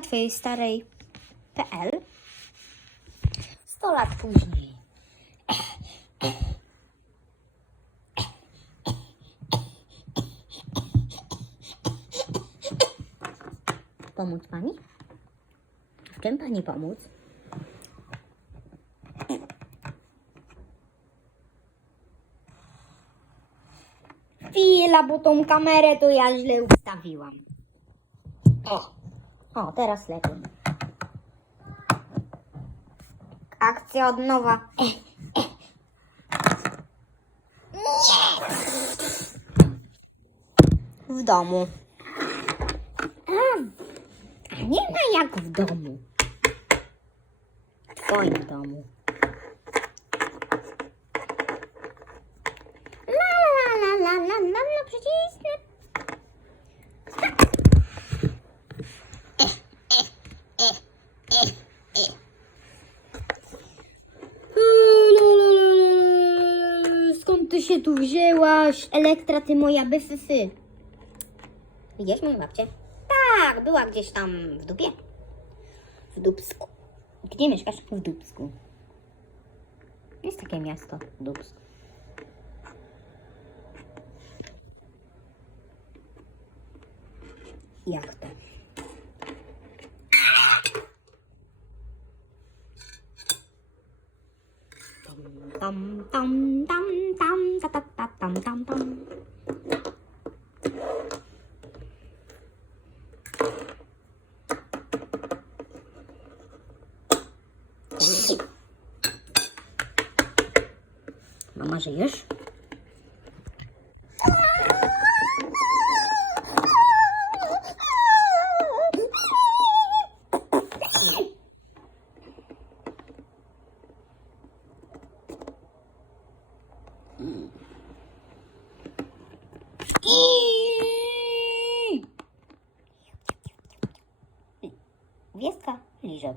twojej starej PL. 100 lat później. Pomóc pani? W czym pani pomóc? Chwila, bo tą kamerę to ja źle ustawiłam. O, o, teraz lepiej. Akcja od nowa. E, e. Nie! W domu. A nie ma jak w domu. W twoim domu. Się tu wzięłaś? Elektra, ty moja byfyfy. Widziałeś moją babcię? Tak, była gdzieś tam w dupie. W Dubsku. Gdzie mieszkasz? W Dubsku. Jest takie miasto, Dubsk. Jak to? Tam, tam, tam, tam, ta, ta, ta, tam, tam, tam. Mama, żyjesz? Веска лежит.